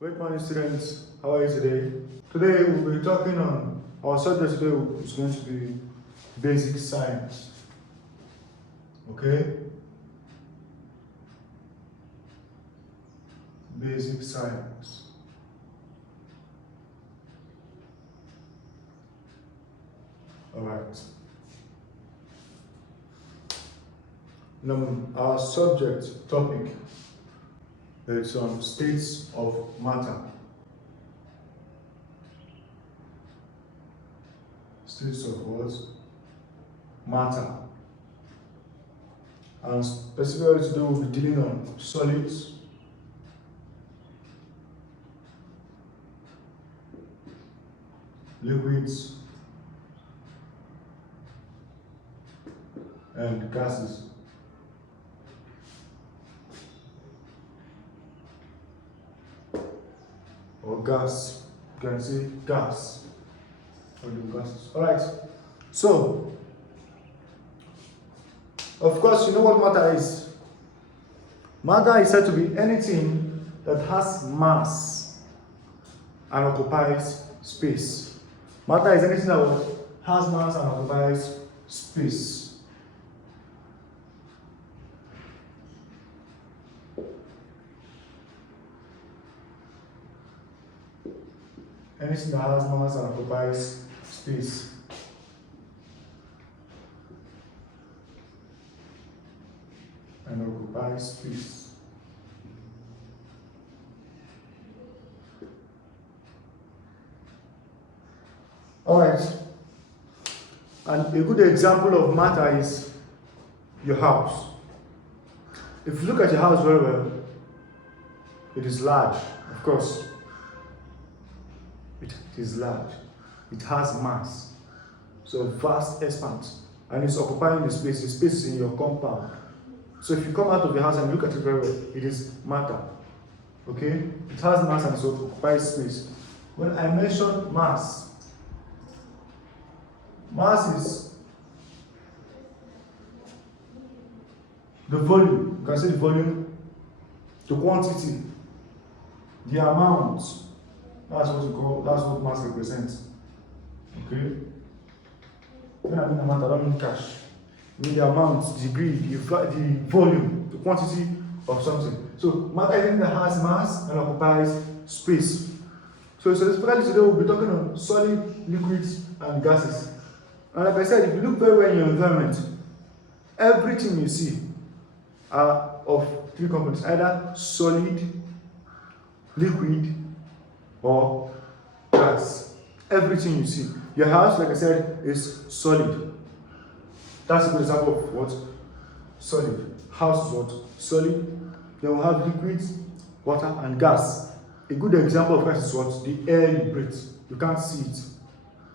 Great morning, students. How are you today? Today we'll be talking on our subject today is going to be basic science. Okay? Basic science. Alright. Now, our subject topic is on states of matter. States of what? Matter. And specifically today we'll be dealing on solids, liquids, and gases. Or gas. You can say gas. Or the gases. Alright. So, of course, you know what matter is. Matter is said to be anything that has mass and occupies space. Matter is anything that has mass and occupies space. Anything that has mass and occupies space. And occupies space. Alright. And a good example of matter is your house. If you look at your house very well, it is large, of course. It is large. It has mass. So vast expanse. And it's occupying the space. The space is in your compound. So if you come out of the house and look at it very well, it is matter. Okay? It has mass and it occupies space. When I mention mass, mass is the volume. You can say the volume, the quantity, the amount. That's what mass represents. Okay? When I mean amount, I don't mean cash. I mean the amount, the degree, the volume, the quantity of something. So matter is anything that has mass and occupies space. So especially today we'll be talking on solid, liquids, and gases. And like I said, if you look very well in your environment, everything you see are of three components: either solid, liquid, or gas. Everything you see. Your house, like I said, is solid. That's a good example of what? Solid. House is what? Solid. Then we'll have liquids, water, and gas. A good example of gas is what? The air you breathe. You can't see it,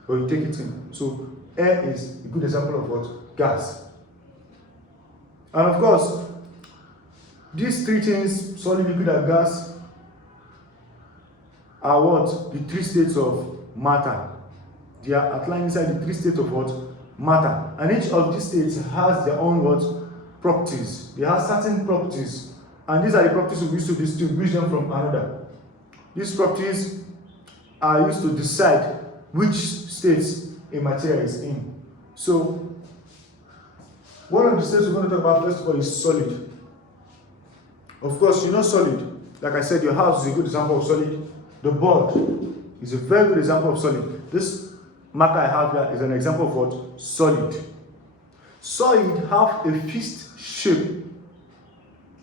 but you take it in. So air is a good example of what? Gas. And of course, these three things, solid, liquid, and gas, are what? The three states of matter. They are outlined inside the three states of what? Matter. And each of these states has their own what? Properties. They have certain properties. And these are the properties we use to distinguish them from another. These properties are used to decide which states a material is in. So, one of the states we're going to talk about first of all is solid. Of course, you know solid. Like I said, your house is a good example of solid. The board is a very good example of solid. This marker I have here is an example of what? Solid. Solid have a fixed shape.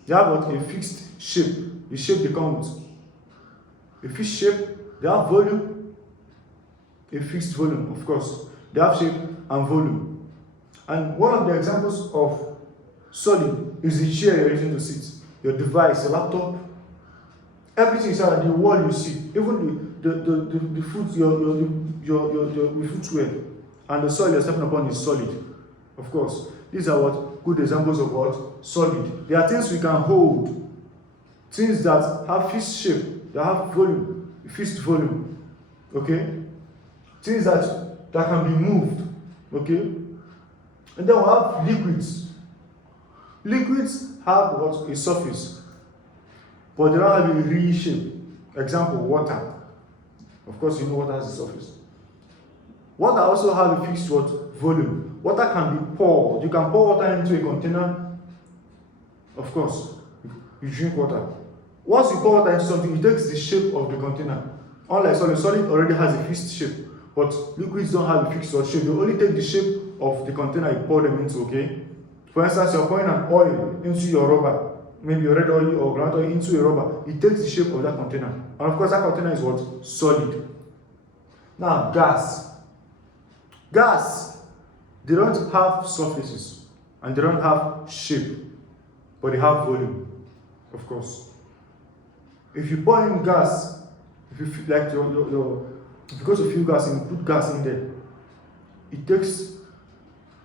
They have what? A fixed shape. The shape they come with. A fixed shape. They have volume. A fixed volume, of course. They have shape and volume. And one of the examples of solid is the chair you're using to sit. Your device, your laptop. Everything inside the wall you see, even the foot, your footwear, and the soil you're stepping upon is solid. Of course, these are what good examples of what solid. There are things we can hold, things that have fixed shape, that have volume, fixed volume. Okay, things that can be moved. Okay, and then we have liquids. Liquids have what? A surface, but they don't have a real shape. Example, water. Of course, you know water has a surface. Water also has a fixed what? Volume. Water can be poured. You can pour water into a container. Of course, you drink water. Once you pour water into something, it takes the shape of the container. Unlike solid already has a fixed shape, but liquids don't have a fixed shape. They only take the shape of the container you pour them into, okay? For instance, you're pouring an oil into your rubber, maybe red oil or ground oil into a rubber. It takes the shape of that container. And of course, that container is what? Solid. Now, gas. Gas, they don't have surfaces and they don't have shape, but they have volume, of course. If you pour in gas, if you feel like if you go to fill gas and you put gas in there, it takes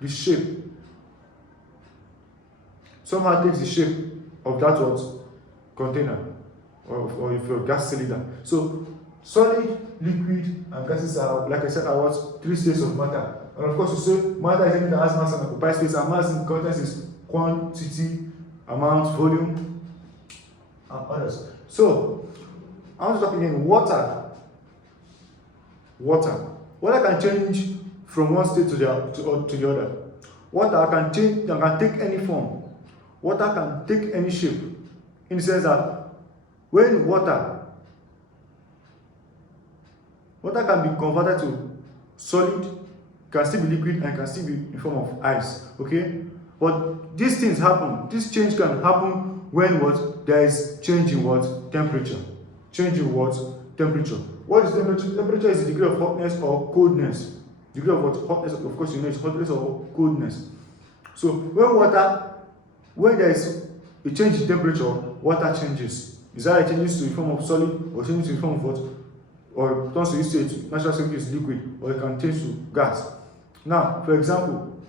the shape, somehow takes the shape of that what? Container, or if your gas cylinder. So solid, liquid, and gases are, like I said, are what? Three states of matter. And of course, you say matter is anything that has mass and occupies space, and mass in context is quantity, amount, volume, and others. So, I want to talk again. Water. Water can change from one state to the other. Water can change, can take any form. Water can take any shape. In the sense that when water can be converted to solid, can still be liquid, and can still be in form of ice. Okay? But these things happen. This change can happen when what? There is change in what? Temperature. Change in what? Temperature. What is temperature? Temperature is the degree of hotness or coldness. Degree of what? Hotness, of course, you know, it's hotness or coldness. So when there is a change in temperature, water changes. Is that it changes to a form of solid, or changes to a form of what? Or turns to state, natural state is liquid, or it can change to gas. Now, for example,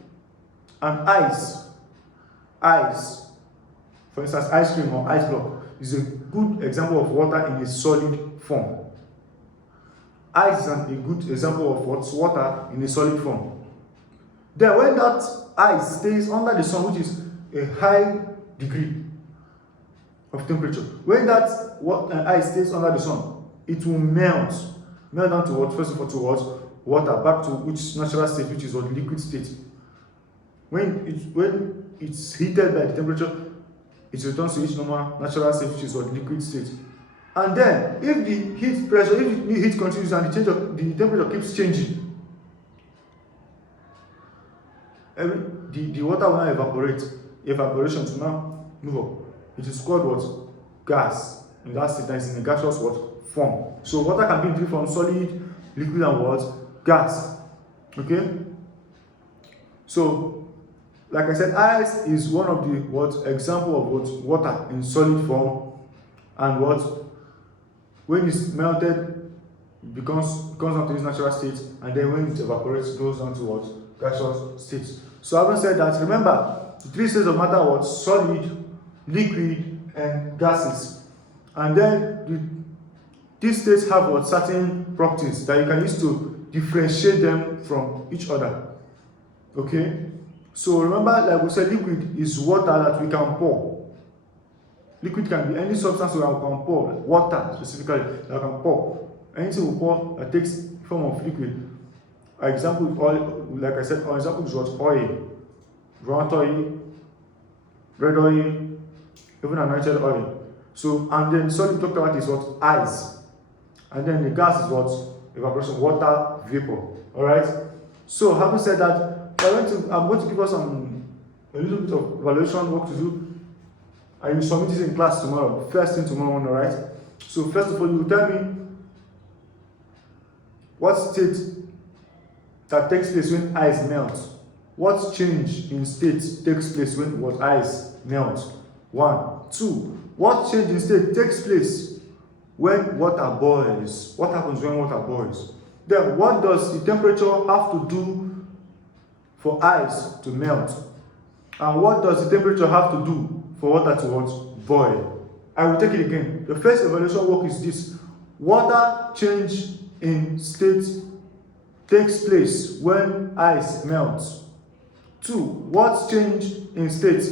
an ice, for instance, ice cream or ice block, is a good example of water in a solid form. Ice is a good example of what's water in a solid form. Then when that ice stays under the sun, which is a high degree of temperature, when that ice stays under the sun, it will melt down to what? First of all, to what? Water, back to which natural state, which is what? Liquid state. When it's heated by the temperature, it returns to its normal natural state, which is what? Liquid state. And then, if the heat pressure, if the heat continues and the temperature keeps changing, the water will now evaporate. Evaporation to now move up. It is called what? Gas. In that state, that is in a gaseous what? Form. So water can be in three forms: solid, liquid, and what? Gas. Okay? So, like I said, ice is one of the what example of what water in solid form, and what when it's melted it comes down to its natural state, and then when it evaporates it goes down to what? Gaseous state. So having said that, remember the three states of matter: what? Solid, liquid, and gases. And then these states have what? Certain properties that you can use to differentiate them from each other. Okay? So remember, like we said, liquid is water that we can pour. Liquid can be any substance we can pour, water specifically that we can pour. Anything we pour that takes form of liquid. An example, oil, like I said, an example is what? Oil, ground oil, red oil, even anointed oil. So, and then solid talked about is what? Ice. And then the gas is what? Evaporation, water, vapor. Alright? So, having said that, I'm going to give us a little bit of evaluation work to do. I will submit this in class tomorrow, first thing tomorrow morning, alright? So, first of all, you will tell me what state that takes place when ice melts. What change in state takes place when what? Ice melts? 1. 2. What change in state takes place when water boils? What happens when water boils? Then, what does the temperature have to do for ice to melt? And what does the temperature have to do for water to what? Boil? I will take it again. The first evaluation work is this: water change in state takes place when ice melts. 2. What change in state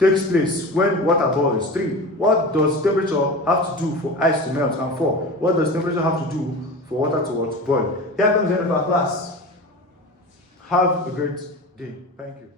takes place when water boils. 3. What does temperature have to do for ice to melt? And 4. What does temperature have to do for water to boil? Here comes the end of our class. Have a great day. Thank you.